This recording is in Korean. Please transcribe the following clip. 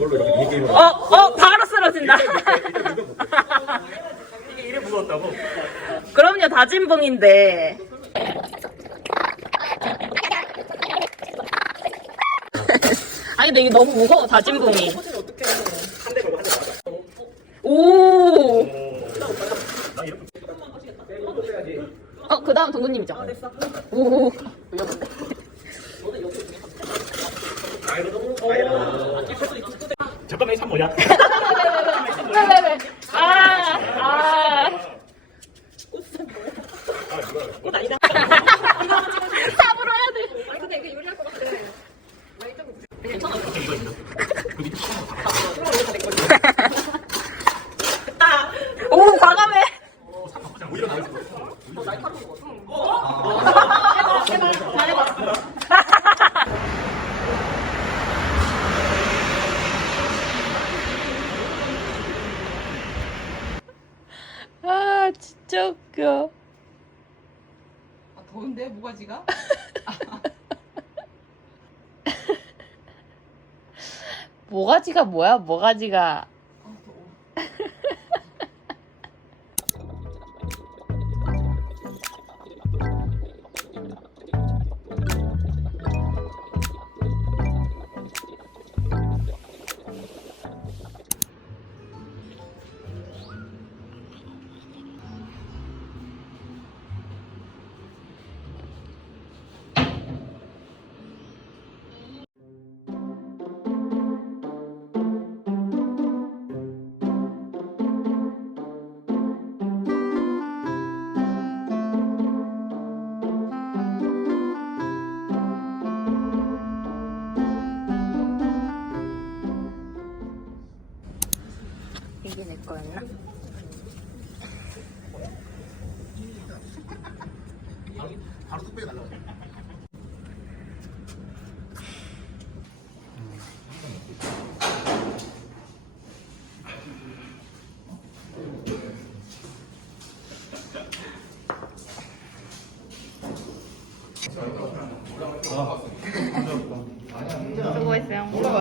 이걸로 이렇게 미니게임을 어, 어, 바로 쓰러진다. 이게 이래 무거웠다고? 그럼요, 다진봉인데. 아니, 근데 이게 너무 무거워, 다진봉이. 오. 어, 그 다음 동구님이죠? 오. 위험한데. 잠깐만 이참 뭐냐? 왜, 왜, 왜? 아, 아. 삽으로 해야 돼. 아니 근데 이게 요리할 것 같아. 이거 있나? 그밑에 오, 과감해. 뭐 이런 거 있어. 아, 진짜 웃겨. 아, 더운데 모가지가? 모가지가 뭐야, 모가지가. 거였나? 바로, 바로 뚝배기 날라가 수고했어요.